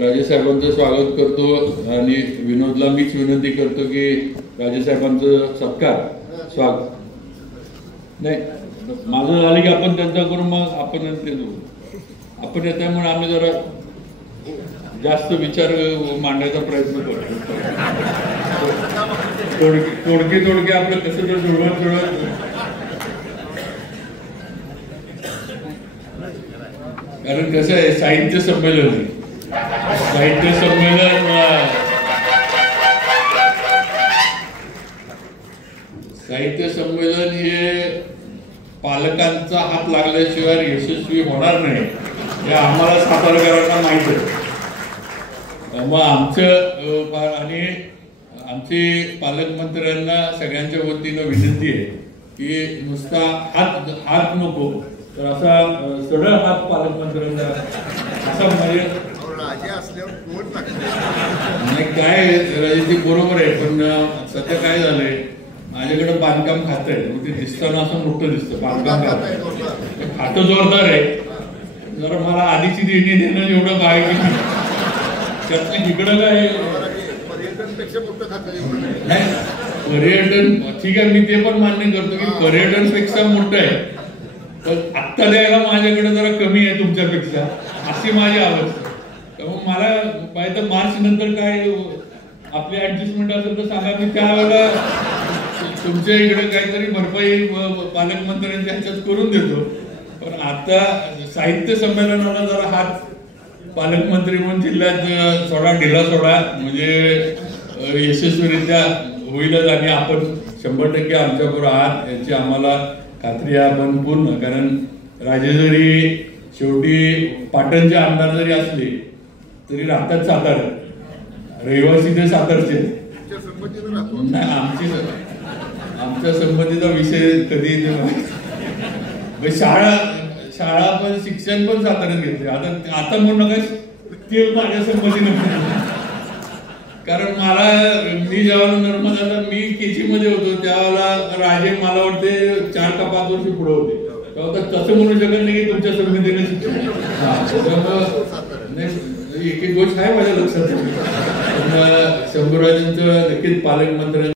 राजेसाहेबांचं स्वागत करतो आणि विनोदला मीच विनंती करतो की राजेसाहेबांचं सत्कार स्वागत नाही माझं झालं की आपण त्यांचा करून मग आपण आपण येत आहे म्हणून आम्ही जरा जास्त विचार मांडायचा प्रयत्न करतो. तोडके आपलं कसं तर जुळवत कारण कसं आहे साहित्य संमेलन हे पालकांचा हात लागल्याशिवाय यशस्वी होणार नाही हे आम्हाला सातारकरांना माहित आहे. मग आणि आमचे पालकमंत्र्यांना सगळ्यांच्या वतीनं विनंती आहे की नुसता हात नको तर असा सरळ हात पालकमंत्र्यांना असा म्हणजे काय राजनीती बरोबर आहे पण सध्या काय झालंय माझ्याकडे बांधकाम खातं आहे ते दिसताना असं मोठं दिसतं बांधकाम खातं जोरदार आहे जरा मला आधीची देणी देणं एवढं काय त्यातलं इकडं काय पर्यटन ठीक आहे मी ते पण मान्य करतो की पर्यटनपेक्षा मोठं आहे पण आत्ता द्यायला माझ्याकडे जरा कमी आहे तुमच्यापेक्षा अशी माझी अवस्था. त्यामुळे मला पाहिजे तर मार्च नंतर काय आपली ऍडजस्टमेंट असेल तर सांगा मी त्यावेळेला तुमच्या इकडे काहीतरी भरपाई पालकमंत्र्यांच्या ह्याच्यात करून देतो. पण आता साहित्य संमेलनाला जरा हात पालकमंत्री म्हणून जिल्ह्यात सोडा ढिला सोडा म्हणजे यशस्वीरित्या होईलच आणि आपण 100% आमच्याबरोबर आहात याची आम्हाला खात्री आहे. आपण पूर्ण कारण राजे जरी शेवटी पाटणचे आमदार जरी असले तरी राहतात सातारा रहिवासी ते सातारचे नाही आमच्या संमतीचा विषय कधी शाळा पण शिक्षण पण साताऱ्यात घेतले आता म्हणू नका ते माझ्या संमतीनं कारण मी जेव्हा नर्मदाला मी केजी मध्ये होतो त्यावेळेला राजे मला वाटते 4 का 5 वर्ष पुढे होते तेव्हा तसं म्हणू शकत नाही की तुमच्या संमतीने एक गोष्ट आहे माझ्या लक्षात शंभूराजांचं नक्कीच पालकमंत्री